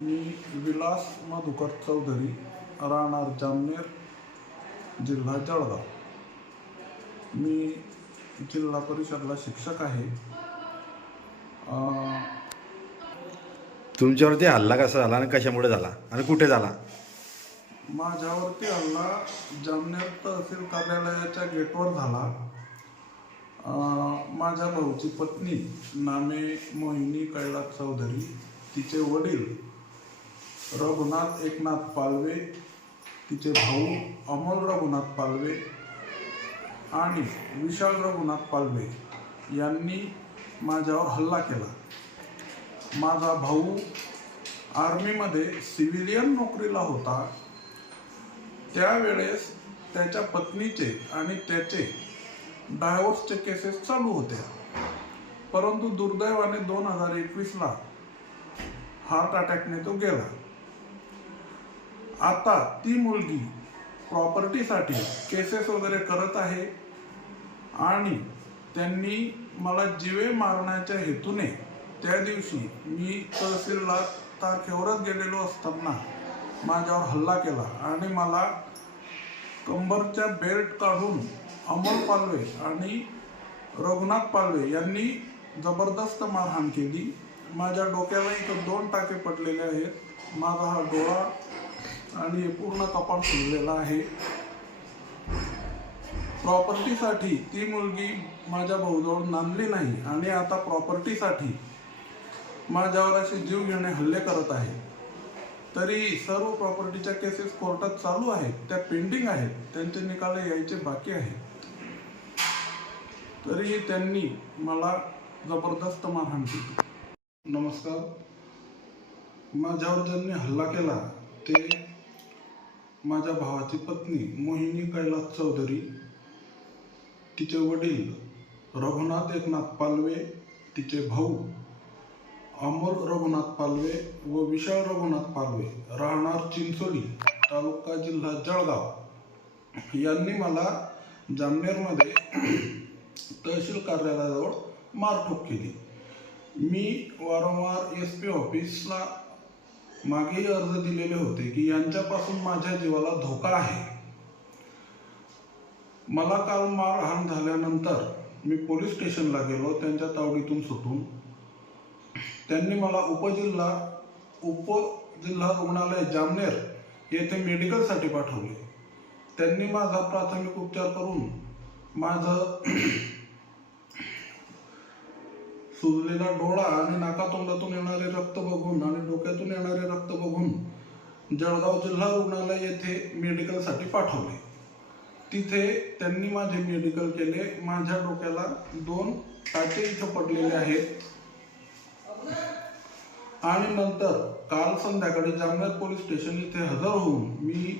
मी विलास मधुकर चौधरी राहणार जामनेर जिल्हा जळगाव. मी जिल्हा परिषदला शिक्षक आहे. तुमच्यावरती हल्ला कसा झाला आणि कशामुळे झाला? आणि कुठे झाला? माझ्यावरती हल्ला जामनेर तहसील कार्यालयाच्या गेटवर झाला. माझ्या भाऊची पत्नी नामे मोहिनी कैलास चौधरी तिचे वडील रघुनाथ एकनाथ पालवे तिचे भाऊ अमोल रघुनाथ पालवे आणि विशाल रघुनाथ पालवे यांनी माझ्यावर हल्ला केला. माझा भाऊ आर्मीमध्ये सिव्हिलियन नोकरीला होता. त्यावेळेस त्याच्या पत्नीचे आणि त्याचे डायव्होर्सचे केसेस चालू होत्या. परंतु दुर्दैवाने दोन हजार एकवीसला हार्ट अटॅकने तो गेला. आता ती मुलगी प्रॉपर्टीसाठी केसेस वगैरे करत आहे आणि त्यांनी मला जिवे मारण्याच्या हेतूने त्या दिवशी मी तहसीलला तारखेवरच गेलेलो असताना माझ्यावर हल्ला केला आणि मला कंबरच्या बेल्ट काढून अमोल पालवे आणि रघुनाथ पालवे यांनी जबरदस्त मारहाण केली. माझ्या डोक्याला इथं दोन टाके पडलेले आहेत. माझा हा डोळा आणि पूर्ण कपाळ फुललेला आहे. प्रॉपर्टीसाठी ती मुलगी माझ्या भाऊजवळ नांदली नाही आणि आता प्रॉपर्टीसाठी माझ्यावर असे जीव घेणे हल्ले करत आहे. तरी सर्व प्रॉपर्टीच्या केसेस कोर्टात चालू आहेत त्या पेंडिंग आहेत त्यांचे निकाल यायचे बाकी आहेत. तरीही त्यांनी मला जबरदस्त मारहाण केली. नमस्कार. माझ्यावर ज्यांनी हल्ला केला ते माझ्या भावाची पत्नी मोहिनी कैलास चौधरी तिचे वडील रघुनाथ एकनाथ पालवे तिचे भाऊ अमोल रघुनाथ पालवे व विशाल रघुनाथ पालवे राहणार चिंचोली तालुका जिल्हा जळगाव. यांनी मला जामनेरमध्ये तहसील कार्यालयाजवळ मारठोक केली. मी वारंवार एस पी ऑफिसला मागेही अर्ज दिलेले होते की यांच्यापासून माझ्या जीवाला धोका आहे. मला काल मारहाण झाल्यानंतर मी पोलीस स्टेशनला गेलो त्यांच्या तावडीतून सुटून. त्यांनी मला उपजिल्हा उपजिल्हा रुग्णालय जामनेर येथे मेडिकलसाठी पाठवले. त्यांनी माझा प्राथमिक उपचार करून माझं सुजलेला डोळा आणि नाकातोंडातून येणारे रक्त बघून आणि डोक्यातून येणारे रक्त बघून जळगाव जिल्हा रुग्णालय येथे मेडिकलसाठी पाठवले. तिथे त्यांनी माझे मेडिकल केले. माझ्या डोक्याला दोन टाके इथं पडलेले आहेत. आणि नंतर काल संध्याकाळी जामनेर पोलीस स्टेशन इथे हजर होऊन मी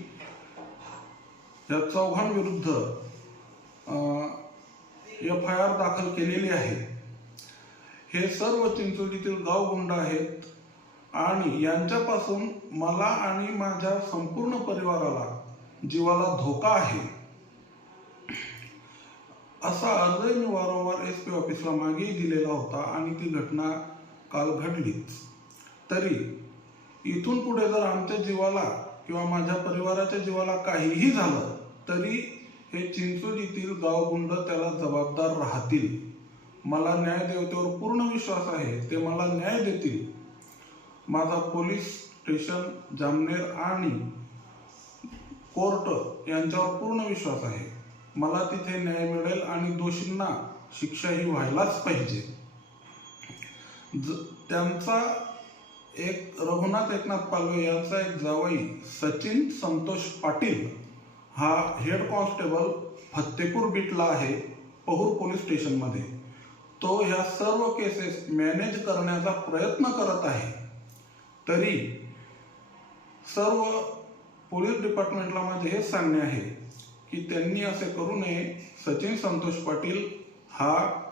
या चौघांविरुद्ध एफ आय आर दाखल केलेली आहे. हे सर्व चिंचोलीतील गावगुंड आहेत. आणि यांच्यापासून मला आणि माझ्या संपूर्ण परिवाराला जीवाला धोका आहे. असा अर्ज मी वारंवार एस पी ऑफिसला मागेही दिलेला होता आणि ती घटना काल घडलीच. तरी इथून पुढे जर आमच्या जीवाला किंवा माझ्या परिवाराच्या जीवाला काहीही झालं तरी हे चिंचोलीतील गावगुंड त्याला जबाबदार राहतील. मला न्याय देवतेवर पूर्ण विश्वास आहे ते मला न्याय देतील. माझा पोलीस स्टेशन जामनेर आणि कोर्ट यांच्यावर पूर्ण विश्वास आहे. मला तिथे न्याय मिळेल आणि दोषींना शिक्षा ही व्हायलाच पाहिजे. ज- त्यांचा एक रघुनाथ एकनाथ पालवे यांचा एक जावई सचिन संतोष पाटील हा हेड कॉन्स्टेबल फत्तेपूर बीटला आहे पहूर पोलीस स्टेशनमध्ये. तो ह्या सर्व केसेस मॅनेज करण्याचा प्रयत्न करत आहे. तरी सर्व पोलीस डिपार्टमेंटला माझे हे सांगणे आहे की त्यांनी असे करू नये. सचिन संतोष पाटील हा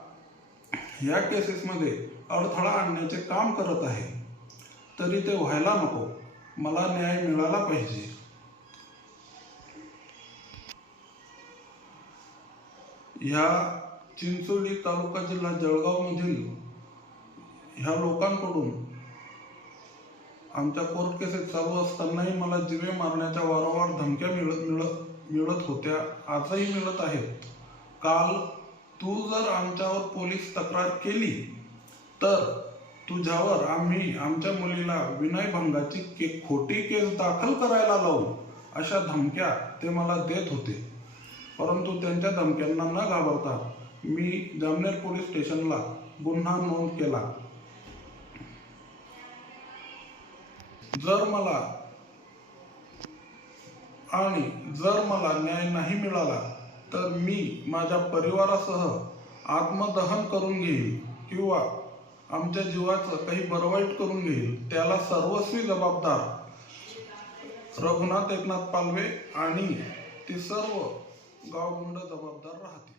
या केसेसमध्ये अडथळा आणण्याचे काम करत आहे. तरी ते व्हायला नको. मला न्याय मिळाला पाहिजे. ह्या चिंचोली तालुका जिल्हा जळगाव मधील ह्या लोकांकडून आमच्या कोर्ट केसेस चालू असतानाही मला जिवे मारण्याच्या वारंवार धमक्या मिळत मिळत मिळत होत्या. आजही मिळत आहेत. काल तू जर आमच्यावर पोलीस तक्रार केली तर तुझ्यावर आम्ही आमच्या मुलीला विनयभंगाची के खोटी केस दाखल करायला लावू अशा धमक्या ते मला देत होते. परंतु त्यांच्या धमक्यांना न घाबरता मी जामनेर पोलीस स्टेशनला गुन्हा नोंद केला. जर मला आणि जर मला न्याय नाही मिळाला तर मी माझ्या परिवारासह आत्मदहन करून घेईल किंवा आमच्या जीवाचं काही बरवाईट करून घेईल त्याला सर्वस्वी जबाबदार रघुनाथ एकनाथ पालवे आणि ते सर्व गावगुंड जबाबदार राहतील.